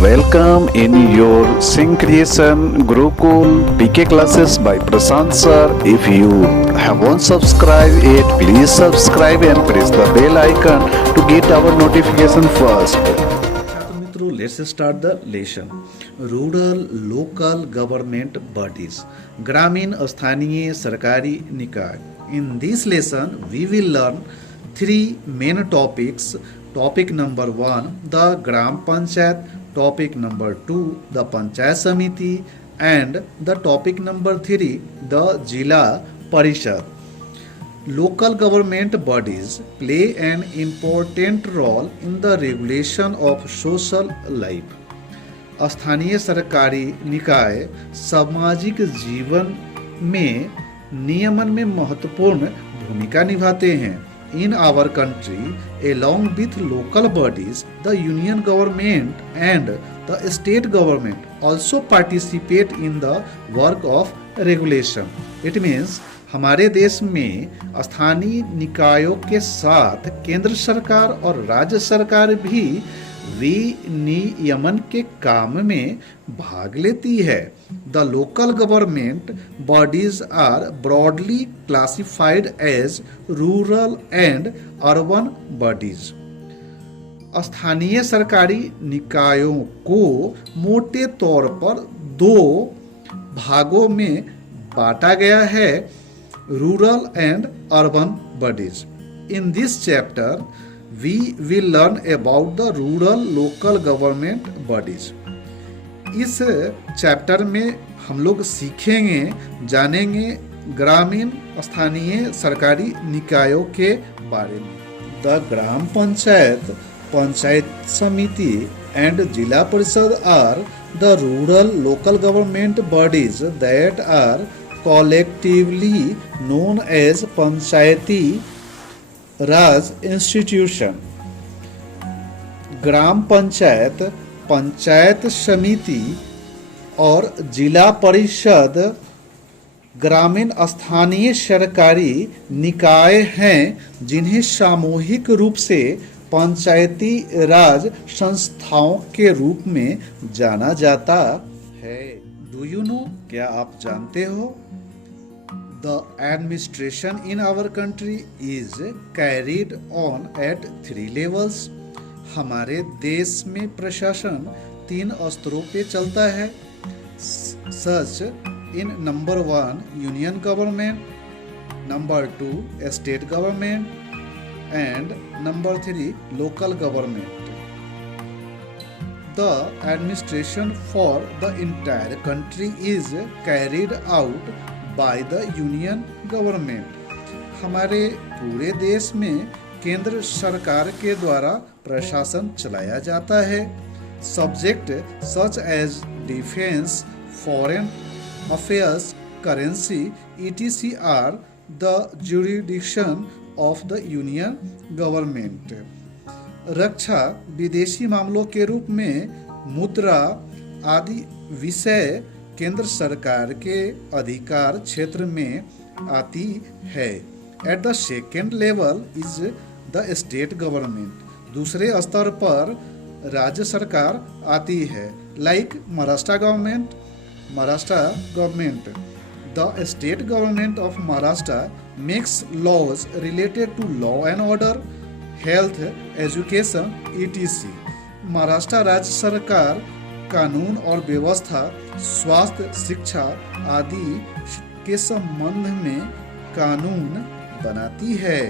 Welcome in your Syncreation Gurukul PK classes by Prashant sir. If you haven't subscribed yet, please subscribe and press the bell icon to get our notification first. मित्रों, let's start the lesson. Rural local government bodies, ग्रामीण स्थानीय सरकारी निकाय. In this lesson, we will learn three main topics. Topic number 1, the Gram Panchayat. Topic number 2, the Panchayat Samiti. And the topic number 3, the Jila Parishad. Local government bodies play an important role in the regulation of social life. स्थानीय सरकारी निकाय सामाजिक जीवन में नियमन में महत्वपूर्ण भूमिका निभाते हैं. In our country, along with local bodies, the union government and the state government also participate in the work of regulation. It means हमारे देश में स्थानीय निकायों के साथ केंद्र सरकार और राज्य सरकार भी विनियमन के काम में भाग लेती है. The local government bodies are broadly classified as rural and urban bodies. स्थानीय सरकारी निकायों को मोटे तौर पर दो भागों में बांटा गया है, rural and urban bodies. In this chapter we will learn about the rural local government bodies. इस चैप्टर में हम लोग सीखेंगे, जानेंगे ग्रामीण स्थानीय सरकारी निकायों के बारे में. द ग्राम पंचायत, पंचायत समिति एंड जिला परिषद are the rural local government bodies that are collectively known as Panchayati Raj institution. ग्राम पंचायत, पंचायत समिति और जिला परिषद ग्रामीण स्थानीय सरकारी निकाय हैं जिन्हें सामूहिक रूप से पंचायती राज संस्थाओं के रूप में जाना जाता है. डू यू नो, क्या आप जानते हो? The administration in our country is carried on at 3 levels. हमारे देश में प्रशासन 3 स्तरों पे चलता है. Such in number 1 union government, number 2 state government and number 3 local government. The administration for the entire country is carried out by the union government. हमारे पूरे देश में केंद्र सरकार के द्वारा प्रशासन चलाया जाता है. Subject such as defence, foreign affairs, currency etc are the jurisdiction of the union government. रक्षा, विदेशी मामलों के रूप में मुद्रा आदि विषय केंद्र सरकार के अधिकार क्षेत्र में आती है. At the second level is the state government. दूसरे स्तर पर राज्य सरकार आती है. Like Maharashtra government. The state government of Maharashtra makes laws related to law and order, health, education etc. Maharashtra राज्य सरकार कानून और व्यवस्था, स्वास्थ्य, शिक्षा आदि के संबंध में कानून बनाती है.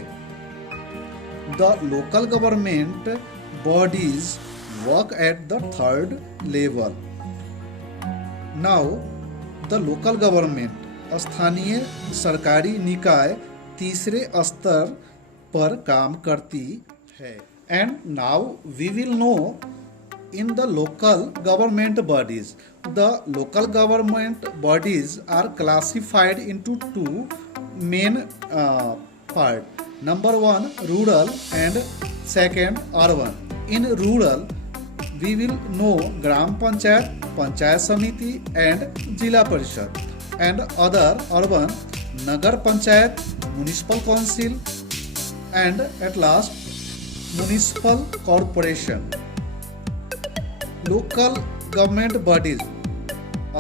The local government bodies work at the third level. Now the local government, स्थानीय सरकारी निकाय तीसरे स्तर पर काम करती है. And now we will know in the local government bodies. The local government bodies are classified into 2 main part. Number 1 rural and second urban. In rural we will know Gram Panchayat, Panchayat Samiti and Jila Parishad. And other urban Nagar Panchayat, Municipal Council and at last Municipal Corporation. Local government bodies,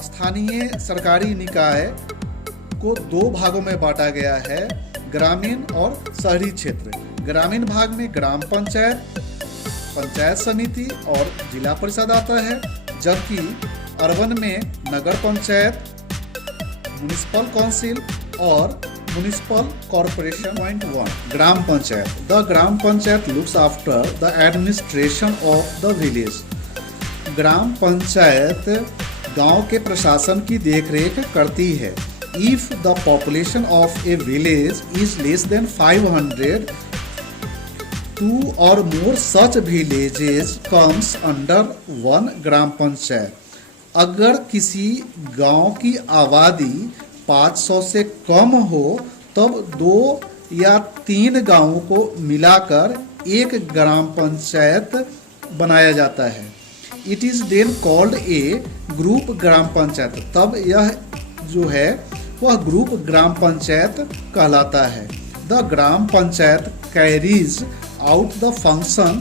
स्थानीय सरकारी निकाय को दो भागों में बांटा गया है, ग्रामीण और शहरी क्षेत्र। ग्रामीण भाग में ग्राम पंचायत, पंचायत समिति और जिला परिषद आता है, जबकि अर्बन में नगर पंचायत, म्युनिसिपल काउंसिल और म्युनिसिपल कॉर्पोरेशन। पॉइंट 1, ग्राम panchayat. The gram panchayat looks after the administration of the village. ग्राम पंचायत गांव के प्रशासन की देखरेख करती है। If the population of a village is less than 500, 2 or more such villages comes under one gram panchayat. अगर किसी गांव की आबादी 500 से कम हो तब 2 या 3 गांवों को मिलाकर एक ग्राम पंचायत बनाया जाता है। It is then called a group gram panchayat. तब यह जो है वह ग्रुप ग्राम पंचायत कहलाता है। The gram panchayat carries out the function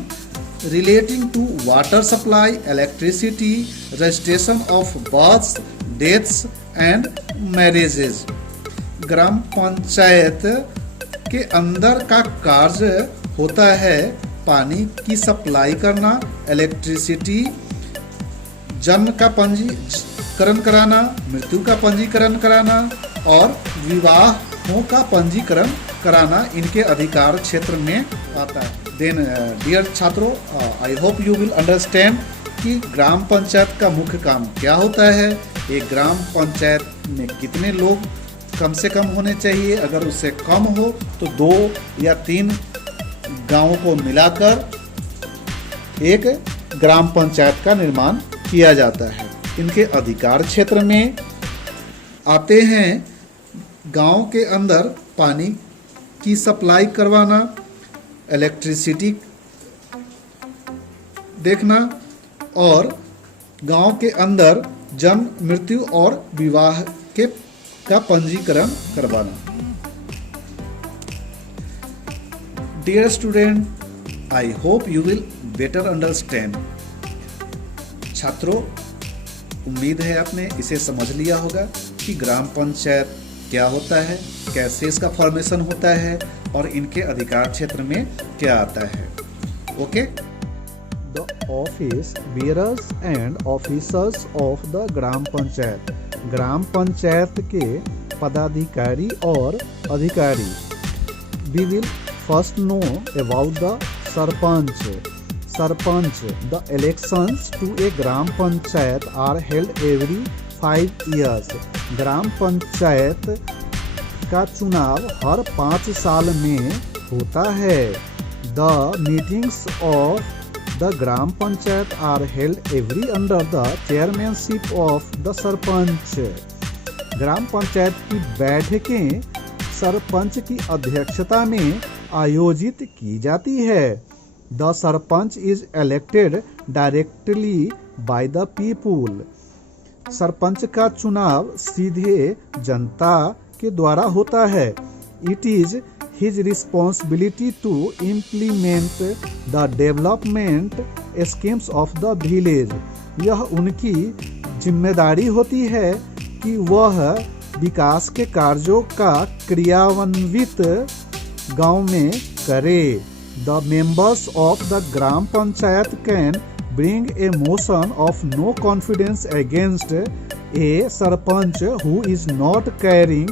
relating to water supply, electricity, registration of births, deaths and marriages। ग्राम पंचायत के अंदर का कार्य होता है पानी की सप्लाई करना, इलेक्ट्रिसिटी, जन्म का पंजीकरण कराना, मृत्यु का पंजीकरण कराना और विवाहों का पंजीकरण कराना इनके अधिकार क्षेत्र में आता है। देन डियर छात्रों, I hope you will understand कि ग्राम पंचायत का मुख्य काम क्या होता है। एक ग्राम पंचायत में कितने लोग कम से कम होने चाहिए, अगर उससे कम हो तो 2 या 3 गांवों को मिलाकर एक ग्राम पंचायत का निर्माण किया जाता है। इनके अधिकार क्षेत्र में आते हैं गांव के अंदर पानी की सप्लाई करवाना, इलेक्ट्रिसिटी देखना और गांव के अंदर जन्म, मृत्यु और विवाह का पंजीकरण करवाना। Dear student, I hope you will better understand. छात्रों, उम्मीद है आपने इसे समझ लिया होगा कि ग्राम पंचायत क्या होता है, कैसे इसका फॉर्मेशन होता है और इनके अधिकार क्षेत्र में क्या आता है। Okay. The office bearers and officers of the gram panchayat. ग्राम पंचायत के पदाधिकारी और अधिकारी। We will first know about the sarpanch. Sarpanch. The elections to a gram panchayat are held every 5 years। ग्राम पंचायत का चुनाव हर 5 साल में होता है। The meetings of the gram panchayat are held every under the chairmanship of the sarpanch. ग्राम पंचायत की बैठकें सरपंच की अध्यक्षता में आयोजित की जाती है। The sarpanch is elected directly by the people. Sarpanch का चुनाव सीधे जनता के द्वारा होता है। It is his responsibility to implement the development schemes of the village. यह उनकी जिम्मेदारी होती है कि वह विकास के कार्यों का क्रियान्वित गांव में करे। The members of the gram panchayat can bring a motion of no confidence against a sarpanch who is not carrying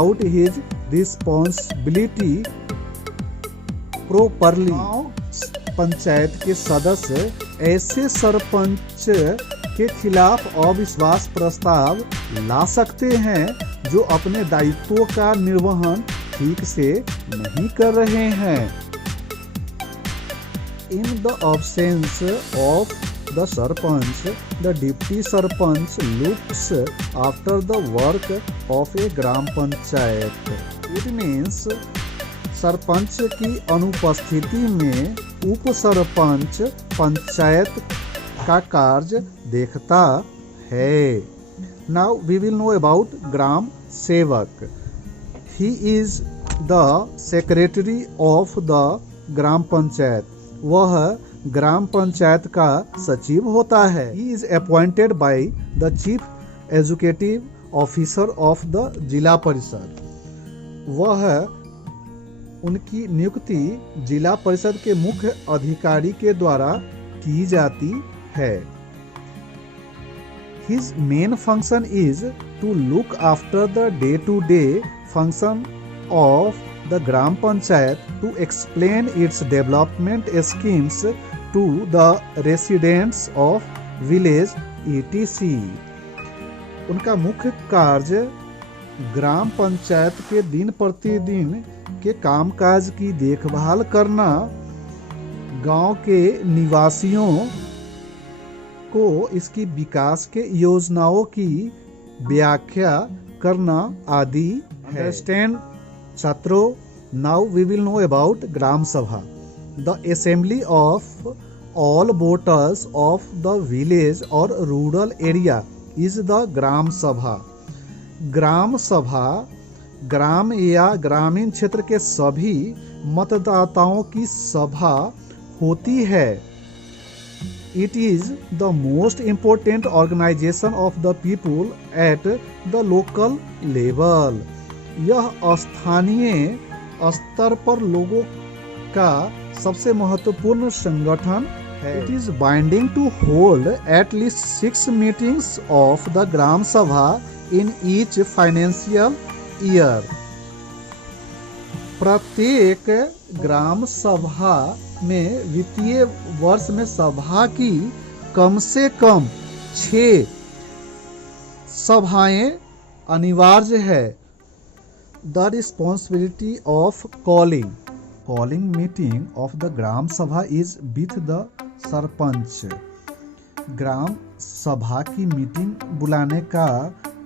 out his responsibility properly। Panchayat के सदस्य ऐसे सरपंच के खिलाफ अविश्वास प्रस्ताव ला सकते हैं जो अपने दायित्वों का निर्वहन ठीक से नहीं कर रहे हैं। In the absence of the sarpanch, the deputy sarpanch looks after the work of a gram panchayat। It means sarpanch की अनुपस्थिति में उप सरपंच पंचायत का कार्य देखता है। Now we will know about ग्राम सेवक। He is the secretary of the ग्राम पंचायत। वह ग्राम पंचायत का सचिव होता है। He is appointed by the chief educative officer of the जिला परिषद। वह उनकी नियुक्ति जिला परिषद के मुख्य अधिकारी के द्वारा की जाती है। His main function is to look after the day-to-day function of the Gram Panchayat, to explain its development schemes to the residents of village etc. उनका मुख्य कार्य ग्राम पंचायत के दिन प्रतिदिन के कामकाज की देखभाल करना, गांव के निवासियों को इसकी विकास के योजनाओं की व्याख्या करना आदि है। अंडरस्टैंड छात्रों, now we will know about gram sabha. The assembly of all voters of the village और rural area is the gram sabha. ग्राम सभा ग्राम या ग्रामीण क्षेत्र के सभी मतदाताओं की सभा होती है। It is the most important organization of the people at the local level. यह स्थानीय स्तर पर लोगों का सबसे महत्वपूर्ण संगठन है। It is binding to hold at least 6 meetings of the Gram Sabha in each financial year. प्रत्येक ग्राम सभा में वित्तीय वर्ष में सभा की कम से कम 6 सभाएं अनिवार्य है। The responsibility of calling meeting of the gram sabha is with the sarpanch. ग्राम सभा की मीटिंग बुलाने का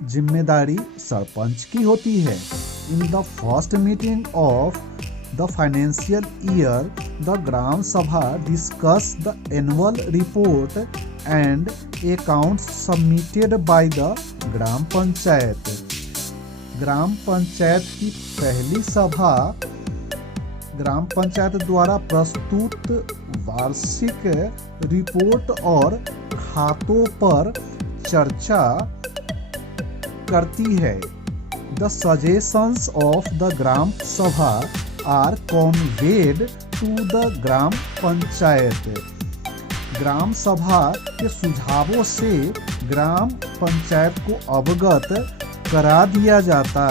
जिम्मेदारी सरपंच की होती है। In the first meeting of the financial year, the Gram Sabha discuss the annual report and accounts submitted by the Gram Panchayat. ग्राम पंचायत की पहली सभा ग्राम पंचायत द्वारा प्रस्तुत वार्षिक रिपोर्ट और खातों पर चर्चा करती है। The suggestions of the Gram Sabha are conveyed to the ग्राम पंचायत। ग्राम सभा के सुझावों से ग्राम पंचायत को अवगत करा दिया जाता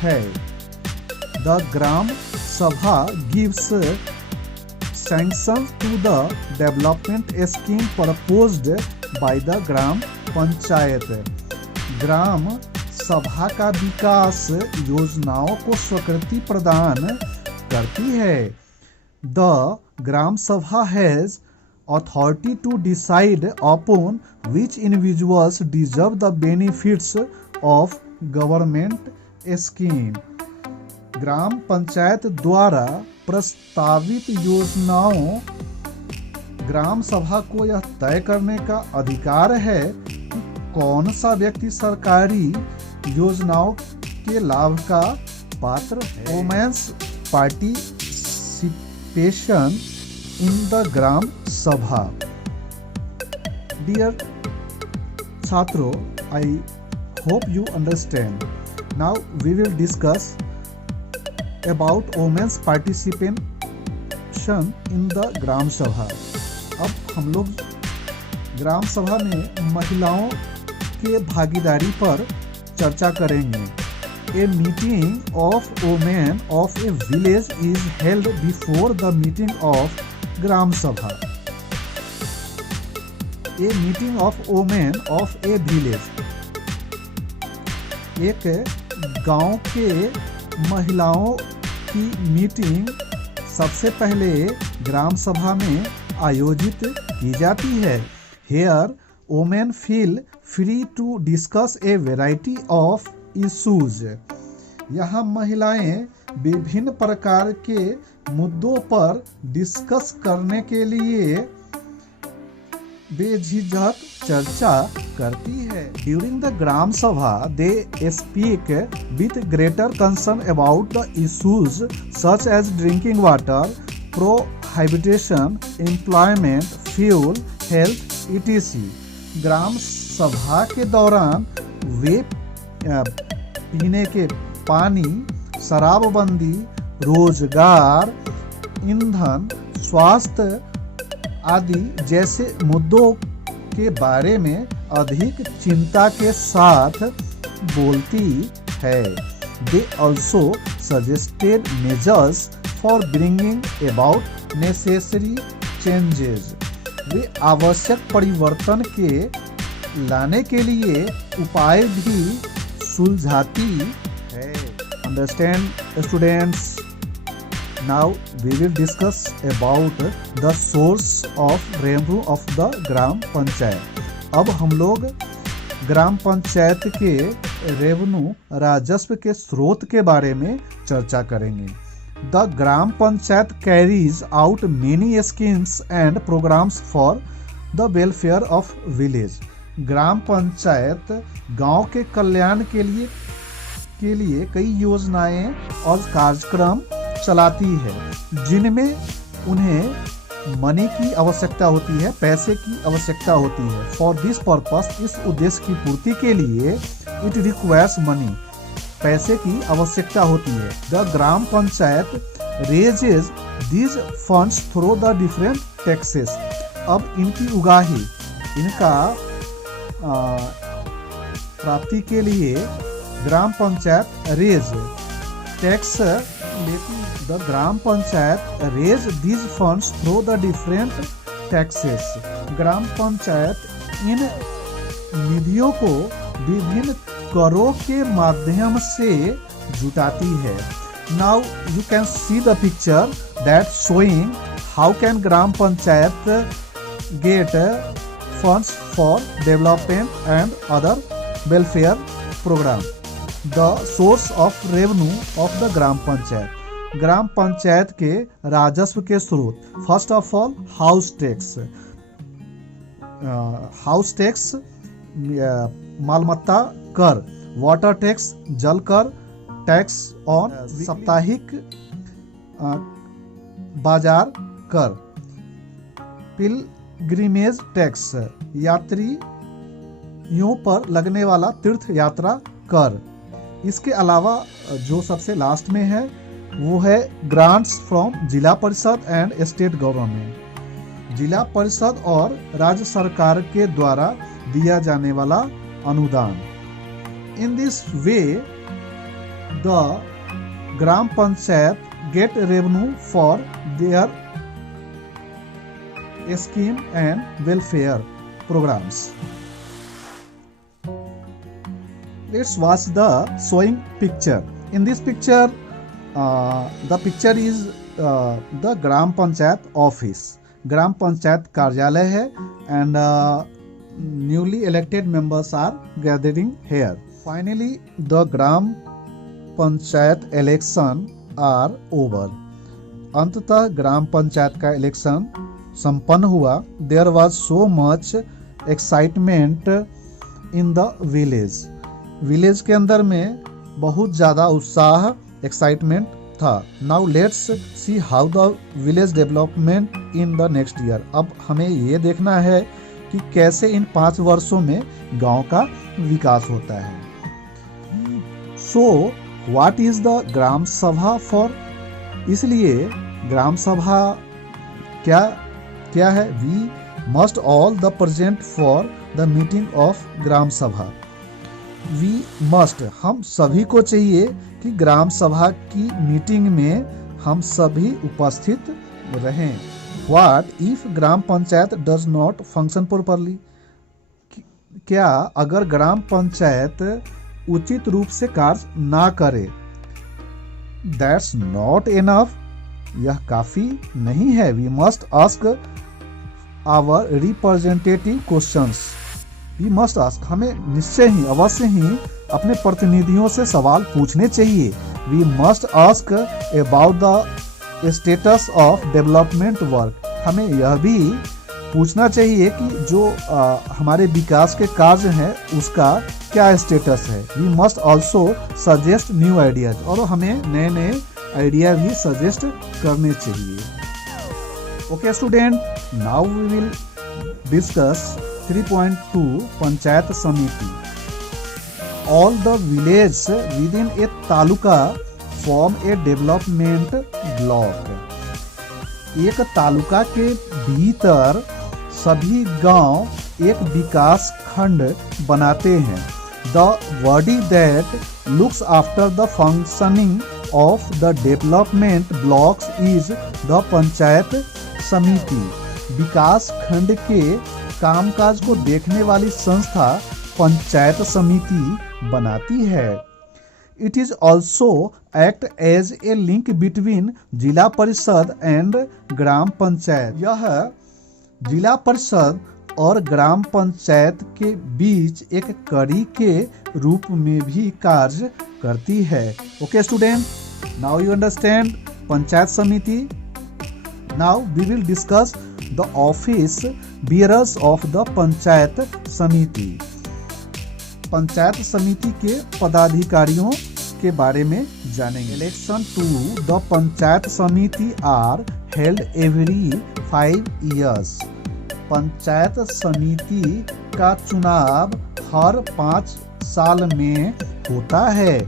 है। The ग्राम सभा gives sanction to the development scheme proposed by the ग्राम पंचायत। ग्राम सभा का विकास योजनाओं को स्वीकृति प्रदान करती है। The gram sabha has authority to decide upon which individuals deserve the benefits of government scheme. ग्राम पंचायत द्वारा प्रस्तावित योजनाओं ग्राम सभा को यह तय करने का अधिकार है कि कौन सा व्यक्ति सरकारी योजनाओं के लाभ का पात्र है। Women's participation in the gram sabha. Dear छात्रों, I hope you understand. Now we will discuss about women's participation in the gram sabha. अब हम लोग ग्राम सभा में महिलाओं के भागीदारी पर चर्चा करेंगे। A meeting of women of a village is held before the meeting of gram sabha. A meeting of women of a village, एक गांव के महिलाओं की मीटिंग सबसे पहले ग्राम सभा में आयोजित की जाती है। Here women feel free to discuss a variety of issues. यहाँ महिलाएं विभिन्न प्रकार के मुद्दों पर डिस्कस करने के लिए बेझिझक चर्चा करती है। During the gram sabha they speak with greater concern about the issues such as drinking water, habitation, employment, fuel, health, etc. Gram sabha के दौरान वे पीने के पानी, शराबबंदी, रोजगार, ईंधन, स्वास्थ्य आदि जैसे मुद्दों के बारे में अधिक चिंता के साथ बोलती है। They also suggested measures for bringing about necessary changes. वे आवश्यक परिवर्तन के लाने के लिए उपाय भी सुलझाती है। Understand, students? Now we will discuss about the source of revenue of the ग्राम पंचायत। अब हम लोग ग्राम पंचायत के रेवेन्यू राजस्व के स्रोत के बारे में चर्चा करेंगे। The gram panchayat carries out many schemes and programmes for the welfare of village. ग्राम पंचायत गांव के कल्याण के लिए कई योजनाएं और कार्यक्रम चलाती है, जिनमें उन्हें मनी की आवश्यकता होती है, पैसे की आवश्यकता होती है। फॉर दिस पर्पस, इस उद्देश्य की पूर्ति के लिए इट रिक्वायर्स मनी, पैसे की आवश्यकता होती है। The gram panchayat raises these funds through the different taxes. अब इनकी उगाही, इनका प्राप्ति के लिए ग्राम पंचायत रेज टैक्स लेती। The gram panchayat raise these funds through the different taxes. ग्राम पंचायत इन निधियों को विभिन्न करों के माध्यम से जुटाती है। Now you can see the picture that showing how can gram panchayat get funds for development and other welfare programme. The source of revenue of the gram panchayat. ग्राम पंचायत के राजस्व के स्रोत। First of all house tax. House tax मालमत्ता कर, water tax जल कर, tax on साप्ताहिक बाजार कर, पिलग्रिमेज टैक्स यात्रियों पर लगने वाला तीर्थ यात्रा कर। इसके अलावा जो सबसे लास्ट में है वो है ग्रांट्स फ्रॉम जिला परिषद एंड स्टेट गवर्नमेंट। जिला परिषद और राज्य सरकार के द्वारा दिया जाने वाला अनुदान। In this way the gram panchayat get revenue for their scheme and welfare programs. Let's watch the showing picture. In this picture, the picture is the Gram Panchayat office. Gram Panchayat कार्यालय है and newly elected members are gathering here. Finally, the Gram Panchayat election are over. अंततः ग्राम पंचायत का election संपन्न हुआ। There was so much excitement in the village. Village के अंदर में बहुत ज़्यादा उत्साह, एक्साइटमेंट था। Now let's see how the village development in the next year. अब हमें ये देखना है कि कैसे इन 5 वर्षों में गांव का विकास होता है। So what is the gram sabha for? इसलिए ग्राम सभा क्या है? We must all the present for the meeting of gram sabha. We must, हम सभी को चाहिए कि ग्राम सभा की मीटिंग में हम सभी उपस्थित रहें। What if gram panchayat does not function properly? क्या अगर ग्राम पंचायत उचित रूप से कार्य ना करे? दैट्स नॉट इनफ, यह काफी नहीं है। We must ask our representative questions. We must ask, हमें निश्चय ही, अवश्य ही अपने प्रतिनिधियों से सवाल पूछने चाहिए। We must ask about the status of development work. हमें यह भी पूछना चाहिए कि जो हमारे विकास के कार्य हैं उसका क्या स्टेटस है। We must also suggest new ideas, और हमें नए नए आइडिया भी सजेस्ट करने चाहिए। Okay student, now we will discuss 3.2 Panchayat Samiti. All the villages within a taluka form a development block. एक तालुका के भीतर सभी गांव एक विकास खंड बनाते हैं. The body that looks after the functioning of the development blocks is the panchayat samiti. विकास खंड के कामकाज को देखने वाली संस्था पंचायत समिति बनाती है. It is also act as a link between जिला परिषद and ग्राम पंचायत. यह जिला परिषद और ग्राम पंचायत के बीच एक कड़ी के रूप में भी कार्य करती है. Okay student, now you understand panchayat samiti. Now we will discuss the office bearers of the panchayat samiti. Panchayat samiti के पदाधिकारियों के बारे में जानेंगे. Election to the panchayat samiti are held every 5 years. Panchayat samiti का चुनाव हर 5 साल में होता है.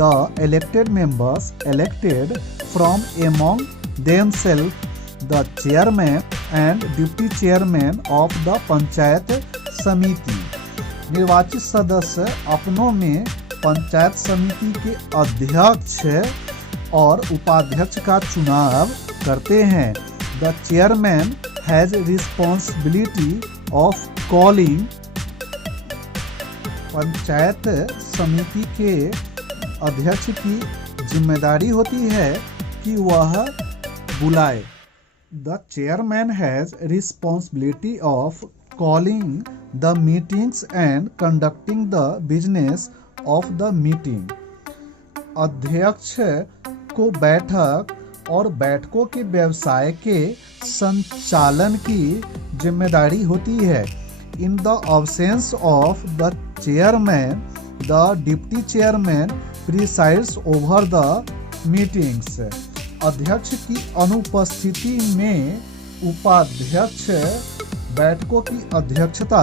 The elected members elected from among themselves the chairman and deputy chairman of the panchayat samiti. निर्वाचित सदस्य अपनों में पंचायत समिति के अध्यक्ष और उपाध्यक्ष का चुनाव करते हैं. The chairman has responsibility of calling. Panchayat samiti के अध्यक्ष की जिम्मेदारी होती है कि वह बुलाए. The chairman has responsibility of calling the meetings and conducting the business of the meeting. अध्यक्ष को बैठक और बैठकों के व्यवसाय के संचालन की जिम्मेदारी होती है. In the absence of the chairman the deputy chairman presides over the meetings. अध्यक्ष की अनुपस्थिति में उपाध्यक्ष बैठकों की अध्यक्षता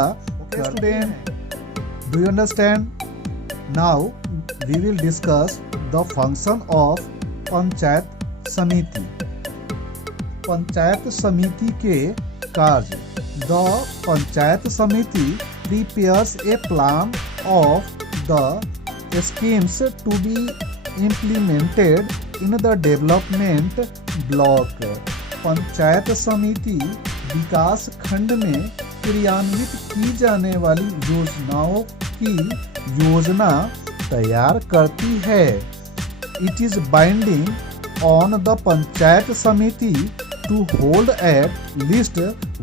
करते हैं. Do you understand? Now we will discuss the function of panchayat samiti. Panchayat samiti के कार्य. The panchayat samiti prepares a plan of the schemes to be implemented in the development block. Panchayat samiti विकास खंड में क्रियान्वित की जाने वाली योजनाओं की योजना तैयार करती है. It is binding on the panchayat समिति to hold at least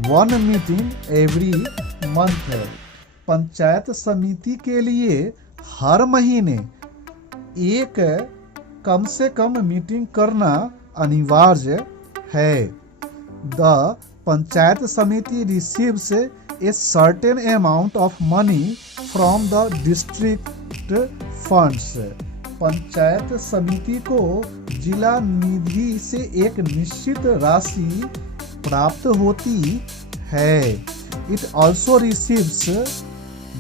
one meeting every month. Panchayat samiti के लिए हर महीने एक कम से कम मीटिंग करना अनिवार्य है. The पंचायत समिति receives a certain amount of money from the district funds. Panchayat समिति को जिला निधि से एक निश्चित राशि प्राप्त होती है. It also receives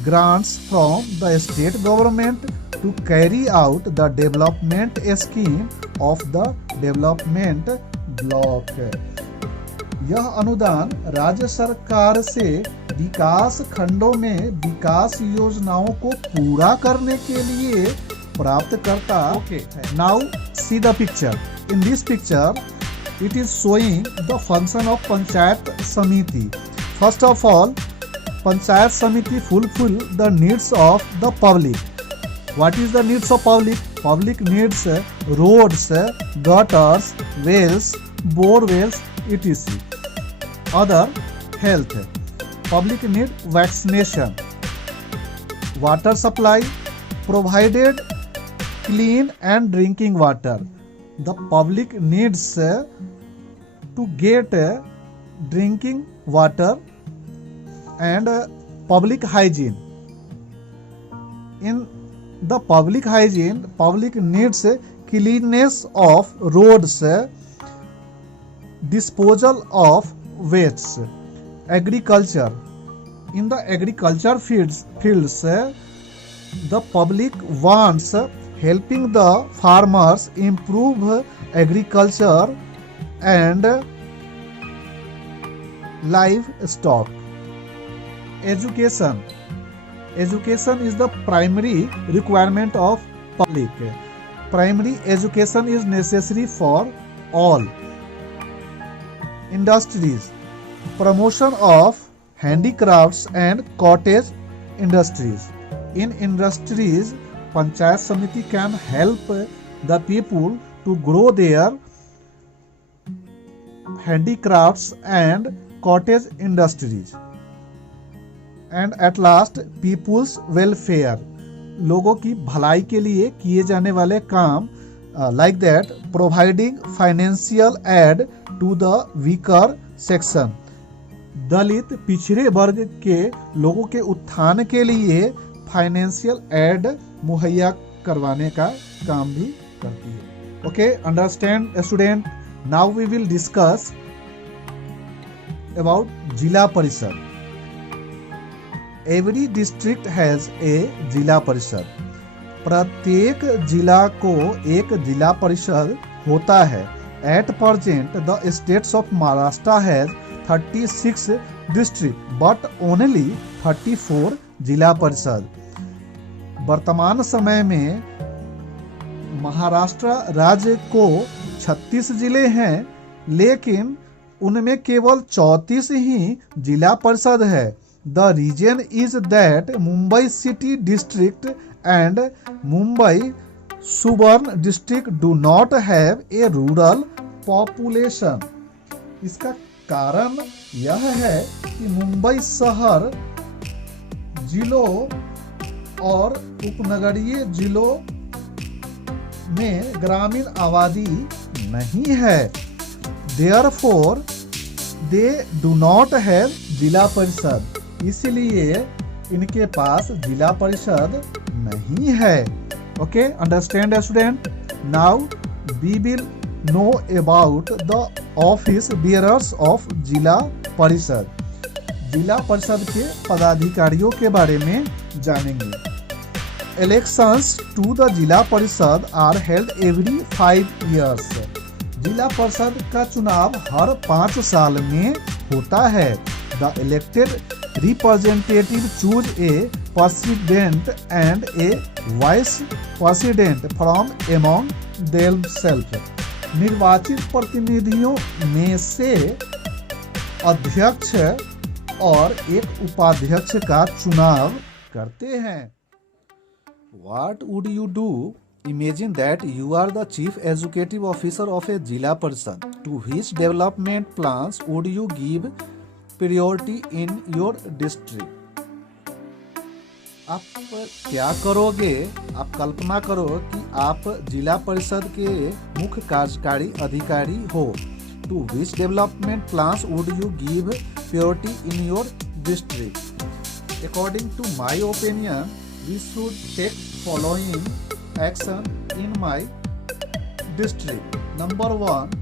grants from the state government to carry out the development scheme of the development block. यह अनुदान राज्य सरकार से विकास खंडों में विकास योजनाओं को पूरा करने के लिए प्राप्त करता है. Now see the picture. In this picture, it is showing the function of Panchayat Samiti. First of all, Panchayat Samiti fulfill the needs of the public. What is the needs of public? Public needs roads, gutters, wells, bore wells, etc. Other health. Public need vaccination. Water supply provided clean and drinking water. The public needs to get drinking water and public hygiene. In the public hygiene, public needs cleanness of roads, disposal of wastes. Agriculture. In the agriculture fields, the public wants helping the farmers improve agriculture and livestock. Education. Education is the primary requirement of public. Primary education is necessary for all. Industries. Promotion of handicrafts and cottage industries. In industries, Panchayat Samiti can help the people to grow their handicrafts and cottage industries. And at last, people's welfare. लोगों की भलाई के लिए किए जाने वाले काम, like that, providing financial aid to the weaker section. दलित पिछड़े वर्ग के लोगों के उत्थान के लिए फाइनेंशियल एड मुहैया करवाने का काम भी करती है. Okay, understand student. Now we will discuss about zila parishad. Every district has a जिला परिषद. प्रत्येक जिला को एक जिला परिषद होता है. At present the states of Maharashtra has 36 district but only 34 जिला परिषद. वर्तमान समय में महाराष्ट्र राज्य को 36 जिले हैं, लेकिन उनमें केवल 34 ही जिला परिषद है. The reason is that Mumbai city district and Mumbai suburban district do not have a rural population. इसका कारण यह है कि मुंबई शहर जिलों और उपनगरीय जिलों में ग्रामीण आबादी नहीं है. Therefore they do not have zila parishad. इसलिए इनके पास जिला परिषद नहीं है. Okay, understand student. Now we will know about the office bearers of zila parishad. जिला परिषद के पदाधिकारियों के बारे में जानेंगे. इलेक्शंस टू द जिला परिषद आर हेल्ड एवरी 5 years. जिला परिषद का चुनाव हर 5 साल में होता है. The elected representative choose a president and a vice president from among themselves. निर्वाचित प्रतिनिधियों में से अध्यक्ष और एक उपाध्यक्ष का चुनाव करते हैं. What would you do? Imagine that you are the chief executive officer of a Jila Parishad. To which development plans would you give priority in your district? आप क्या करोगे? आप कल्पना करो कि आप जिला परिषद के मुख्य कार्यकारी अधिकारी हो. To which development plans would you give priority in your district? According to my opinion, we should take following action in my district. Number 1,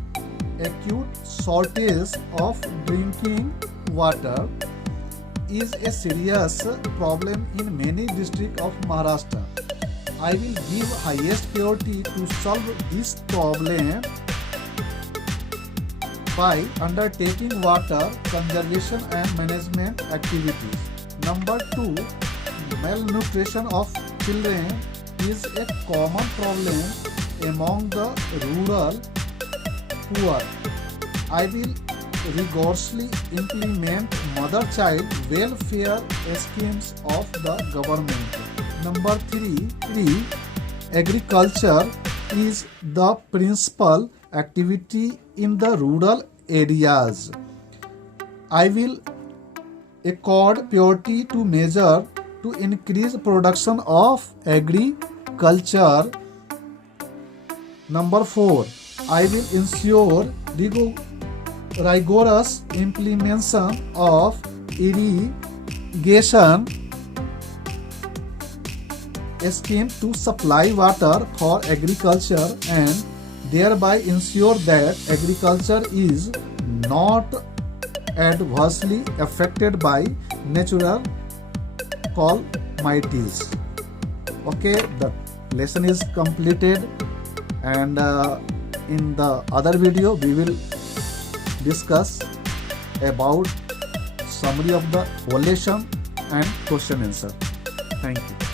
acute shortage of drinking water is a serious problem in many districts of Maharashtra. I will give highest priority to solve this problem by undertaking water conservation and management activities. Number 2, malnutrition of children is a common problem among the rural poor. I will rigorously implement mother-child welfare schemes of the government. Number 3, agriculture is the principal activity in the rural areas. I will accord priority to measure to increase production of agriculture. Number 4, I will ensure rigorous implementation of irrigation scheme to supply water for agriculture and thereby ensure that agriculture is not adversely affected by natural calamities. Okay, the lesson is completed, and in the other video we will discuss about summary of the whole lesson and question answer. Thank you.